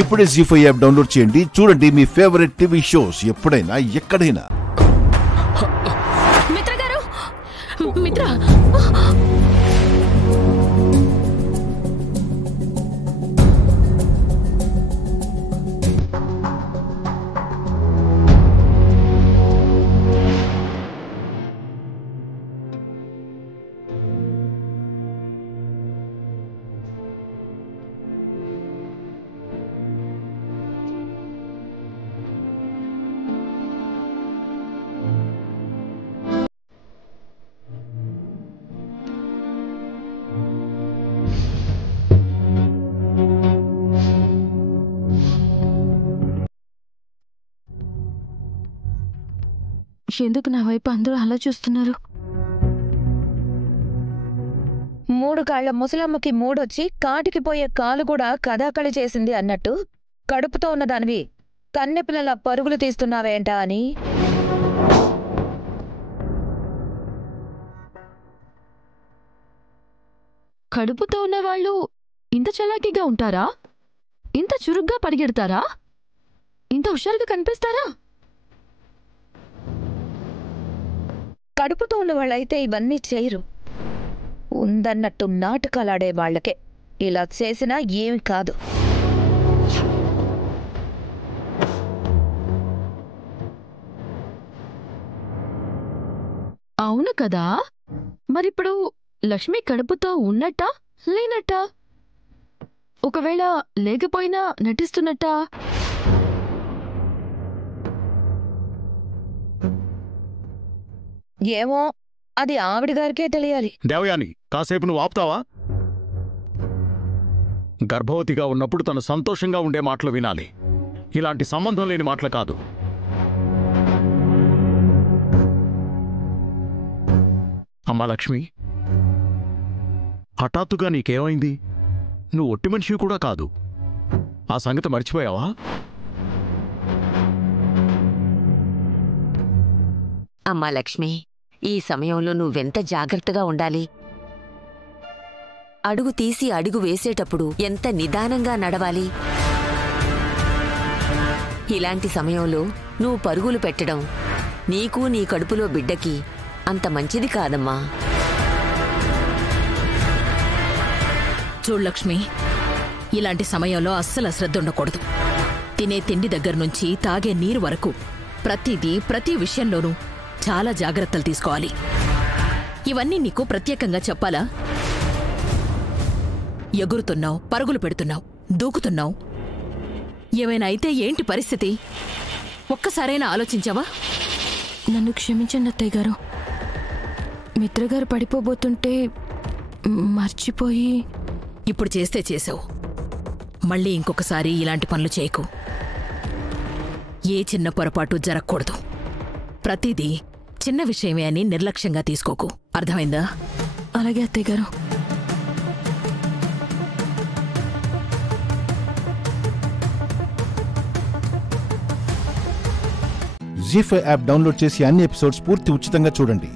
ఇప్పుడే జీ5 app download చేయండి. చూడండి మీ ఫేవరెట్ టీవీ షోస్ ఎప్పుడైనా ఎక్కడైనా. మిత్ర గారు, మిత్ర ఎందుకు నా వైపు అందరూ అలా చూస్తున్నారు? 3 కాళ్ల ముసలమ్మకి మూడొచ్చి కాటికి పోయే కాలు కూడా కదాకళి చేసింది అన్నట్టు కడుపుతో ఉన్న దానివి కన్నెపిల్లల పరుగులు తీస్తున్నావేంటా అని. కడుపుతో ఉన్నవాళ్ళు ఇంత చలాకీగా ఉంటారా? ఇంత చురుగ్గా పరిగెడతారా? ఇంత హుషారుగా కనిపిస్తారా? కడుపుతో ఉన్నవాళ్ళైతే ఇవన్నీ చేయరు. ఉందన్నట్టు నాటకాలాడే వాళ్లకే ఇలా చేసినా ఏమి కాదు. అవును కదా. మరిప్పుడు లక్ష్మి కడుపుతో ఉన్నట్టా లేనట్టా? ఒకవేళ లేకపోయినా నటిస్తున్నట్టా? ఏమో, అది ఆవిడగారికే తెలియాలి. దేవయాని, కాసేపు నువ్వు ఆపుతావా? గర్భవతిగా ఉన్నప్పుడు తను సంతోషంగా ఉండే మాటలు వినాలి, ఇలాంటి సంబంధం లేని మాటలు కాదు. అమ్మా లక్ష్మి, హఠాత్తుగా నీకేమైంది? నువ్వు ఒట్టి మనిషి కూడా కాదు. ఆ సంగతి మర్చిపోయావా? అమ్మా లక్ష్మి, ఈ సమయంలో నువ్వెంత జాగ్రత్తగా ఉండాలి. అడుగు తీసి అడుగు వేసేటప్పుడు ఎంత నిదానంగా నడవాలి. ఇలాంటి సమయంలో నువ్వు పరుగులు పెట్టడం నీకు నీ కడుపులో బిడ్డకి అంత మంచిది కాదమ్మా. చూడు లక్ష్మి, ఇలాంటి సమయంలో అస్సలు అశ్రద్ధ ఉండకూడదు. తినే తిండి దగ్గర్నుంచి తాగే నీరు వరకు ప్రతి విషయంలోనూ చాలా జాగ్రత్తలు తీసుకోవాలి. ఇవన్నీ నీకు ప్రత్యేకంగా చెప్పాలా? ఎగురుతున్నావు, పరుగులు పెడుతున్నావు, దూకుతున్నావు. ఏమైనా అయితే ఏంటి పరిస్థితి? ఒక్కసారైనా ఆలోచించావా? నన్ను క్షమించండి అత్తయ్య గారు. మిత్రగారు పడిపోబోతుంటే మర్చిపోయి. ఇప్పుడు చేస్తే చేసావు. మళ్ళీ ఇంకొకసారి ఇలాంటి పనులు చేయకు. ఏ చిన్న పొరపాటు జరగకూడదు. ప్రతిదీ చిన్న విషయమే అని నిర్లక్ష్యంగా తీసుకోకు. అర్థమైందా? అలాగే అత్తయ్య గారు. జీ5 యాప్ డౌన్లోడ్ చేసి అన్ని ఎపిసోడ్స్ పూర్తి ఉచితంగా చూడండి.